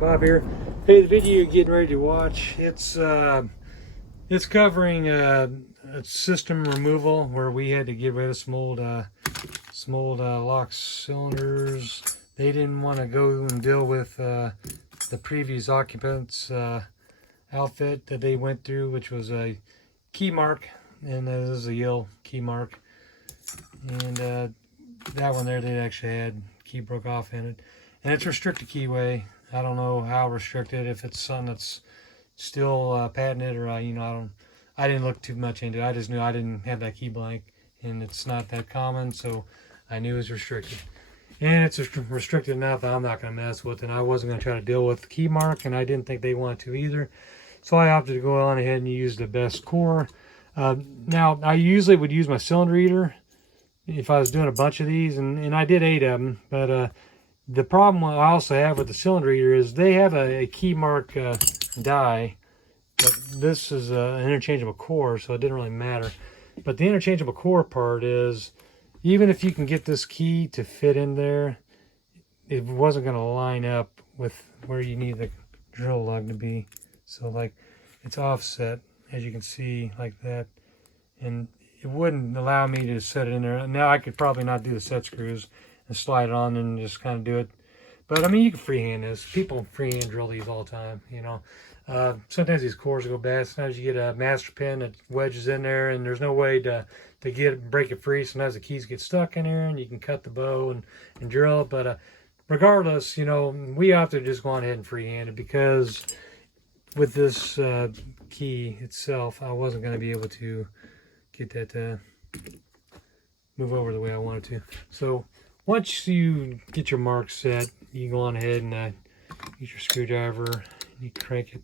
Bob here. Hey, the video you're getting ready to watch, it's covering a system removal where we had to get rid of some old lock cylinders. They didn't want to go and deal with the previous occupants outfit that they went through, which was a key mark, and this is a Yale key mark, and that one there they actually had key broke off in it, and it's restricted keyway. I don't know how restricted, if it's something that's still patented, or I didn't look too much into it. I just knew I didn't have that key blank, and it's not that common, so I knew it was restricted. And it's restricted enough that I'm not going to mess with it, and I wasn't going to try to deal with the key mark, and I didn't think they wanted to either. So I opted to go on ahead and use the best core. Now, I usually would use my cylinder eater if I was doing a bunch of these, and I did 8 of them, but the problem I also have with the cylinder eater is they have a key mark die, but this is an interchangeable core, so it didn't really matter. But the interchangeable core part is, even if you can get this key to fit in there, it wasn't going to line up with where you need the drill lug to be. So like, it's offset, as you can see, like that, and it wouldn't allow me to set it in there. Now I could probably not do the set screws and slide it on and just kind of do it, but I mean, you can freehand this. People freehand drill these all the time, you know. Sometimes these cores go bad. Sometimes you get a master pin that wedges in there, and there's no way to break it free. Sometimes the keys get stuck in there, and you can cut the bow and drill it. But regardless, you know, we have to just go on ahead and freehand it, because with this key itself, I wasn't going to be able to get that to move over the way I wanted to. So once you get your mark set, you go on ahead and use your screwdriver, and you crank it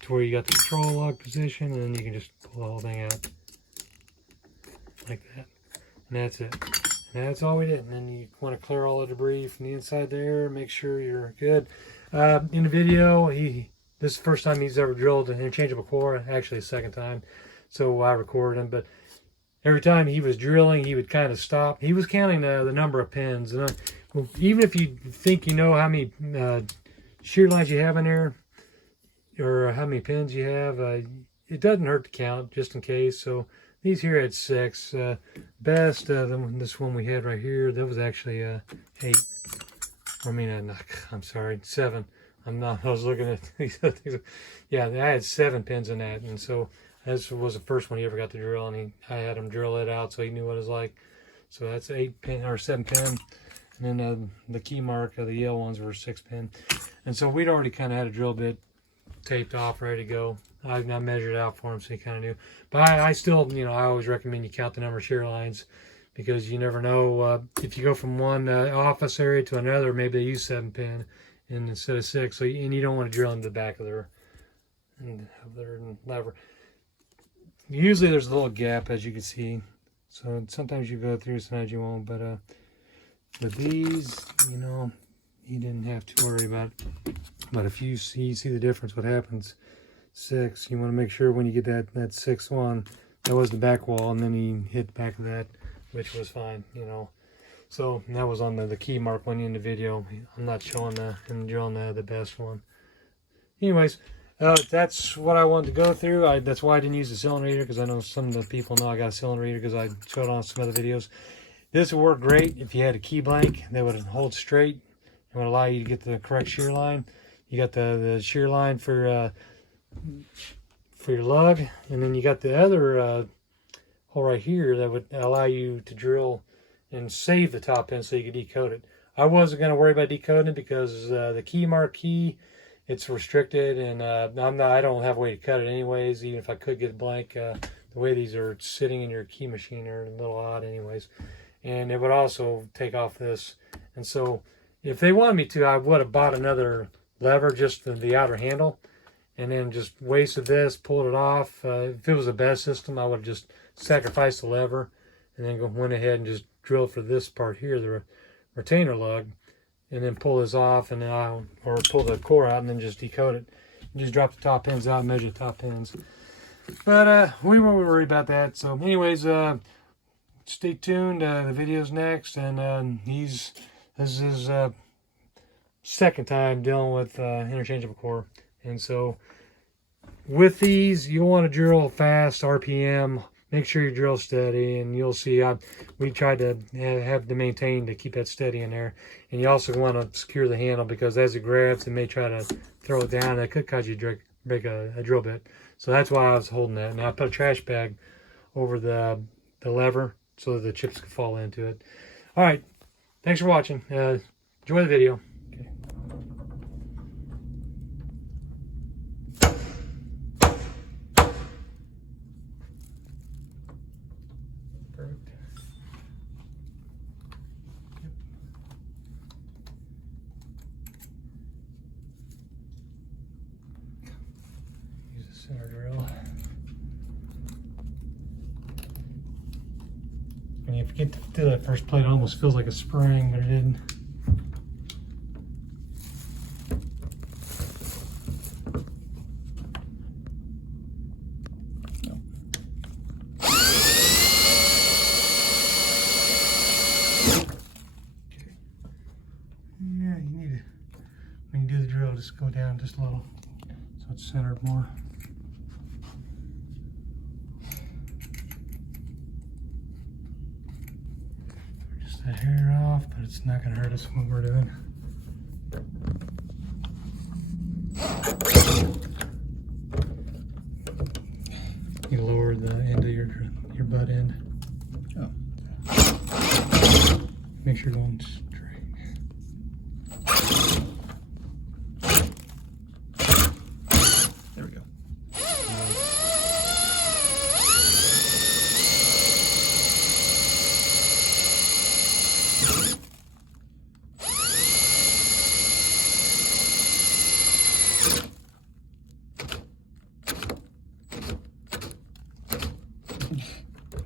to where you got the control lock position, and then you can just pull the whole thing out like that, and that's it. And that's all we did. And then you want to clear all the debris from the inside there, make sure you're good. In the video, this is the first time he's ever drilled an interchangeable core, actually the second time, so I recorded him. But every time he was drilling, he would kind of stop. He was counting the number of pins, and even if you think you know how many shear lines you have in there, or how many pins you have, it doesn't hurt to count just in case. So these here had 6. Best, this one we had right here, that was actually 8. I mean, I'm sorry, 7. I was looking at these other things. Yeah, I had 7 pins in that, and so this was the first one he ever got to drill, and I had him drill it out so he knew what it was like. So that's 8 pin or 7 pin, and then the key mark of the Yale ones were 6 pin, and so we'd already kind of had a drill bit taped off, ready to go. I measured it out for him, so he kind of knew. But I still, you know, I always recommend you count the number of shear lines, because you never know if you go from one office area to another, maybe they use 7 pin and instead of 6. So and you don't want to drill into the back of their lever. Usually there's a little gap, as you can see. So sometimes you go through, sometimes you won't. But with these, you know, you didn't have to worry about it. But if you see the difference, what happens? 6, you want to make sure when you get that 6th one, that was the back wall, and then he hit the back of that, which was fine, you know. So that was on the key mark one in the video. I'm not showing drilling the best one. Anyways, that's what I wanted to go through. That's why I didn't use the cylinder eater, because I know some of the people know I got a cylinder eater because I showed on some other videos. This would work great if you had a key blank that would hold straight and would allow you to get the correct shear line. You got the shear line for your lug, and then you got the other hole right here that would allow you to drill and save the top pin so you could decode it. I wasn't going to worry about decoding it because the key mark key, it's restricted, and I don't have a way to cut it anyways. Even if I could get a blank, the way these are sitting in your key machine are a little odd anyways. And it would also take off this, and so if they wanted me to, I would have bought another lever, just the outer handle, and then just wasted this, pulled it off. If it was a best system, I would have just sacrificed the lever and then went ahead and just drilled for this part here, the retainer lug, and then pull this off, and then or pull the core out and then just decode it. And just drop the top pins out and measure the top pins. But we won't worry about that. So anyways, stay tuned. The video's next, and this is second time dealing with interchangeable core. And so with these, you want to drill fast RPM. Make sure you drill steady, and you'll see we tried to have to maintain to keep that steady in there. And you also want to secure the handle, because as it grabs, it may try to throw it down. That could cause you to break a drill bit. So that's why I was holding that. Now I put a trash bag over the lever so that the chips could fall into it. All right, thanks for watching. Enjoy the video. Okay. Perfect. Yep. Use a center drill. And if you get to do that first plate, it almost feels like a spring, but it didn't. No. Okay. Yeah, you need to, when you do the drill, just go down just a little so it's centered more. That hair off, but it's not going to hurt us what we're doing. You lower the end of your butt end. Oh. Make sure you're going straight. There we go.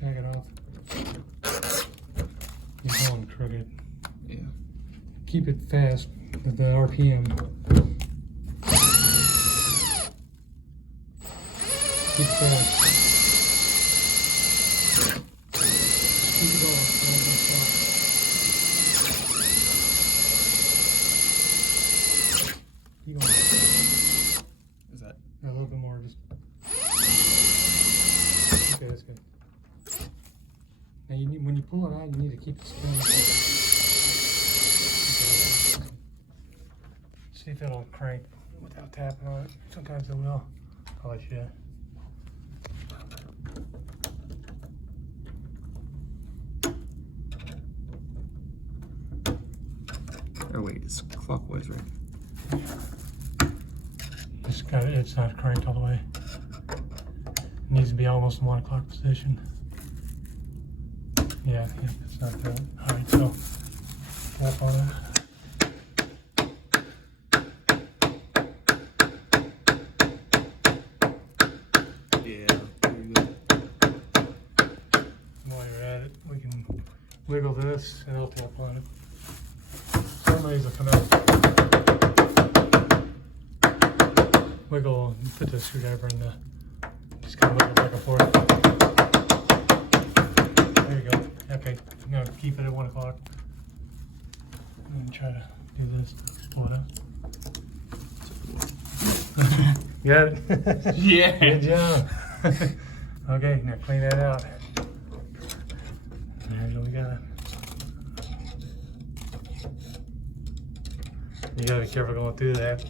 Back it off. You're going crooked. Yeah. Keep it fast with the RPM. Keep it fast. Keep it off. Keep going. Is that? A little bit more. Just. Okay, that's good. Now you need, when you pull it out, you need to keep the spin. Okay. See if it'll crank without tapping on it. Sometimes it will. I'll let you. Oh wait, it's clockwise, right? It's not cranked all the way. It needs to be almost in 1 o'clock position. Yeah, it's not good. All right, so tap on it. Yeah, very good. While you're at it, we can wiggle this and I'll tap on it. Some of these will come out. Wiggle, put the screwdriver in the, just kind of wiggle back and forth. There you go. Okay, I'm gonna keep it at 1 o'clock. And try to do this. Pull it up. Got it? Yeah. Good job. Okay, now clean that out. There's what we got. You gotta be careful going through that.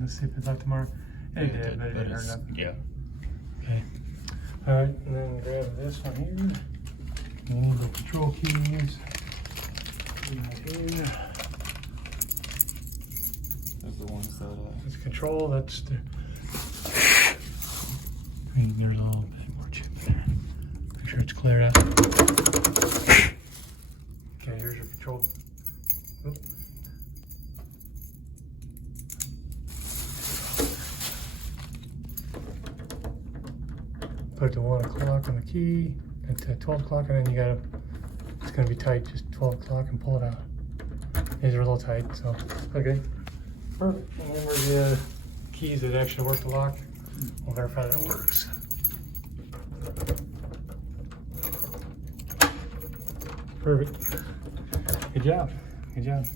Let's see if it's not tomorrow. It did, but it didn't hurt nothing. Yeah. Okay. Alright, and then grab this one here. You need the control keys. Right here. Those are the ones that That's control, that's the. And there's a little bit more chip there. Make sure it's cleared out. Okay, here's your control. Oop. Put it to 1 o'clock on the key, and to 12 o'clock, and then you gotta, it's gonna be tight, just 12 o'clock and pull it out. These are a little tight, so, okay. Perfect. And then where's the keys that actually work the lock? We'll verify that it works. Perfect. Good job. Good job.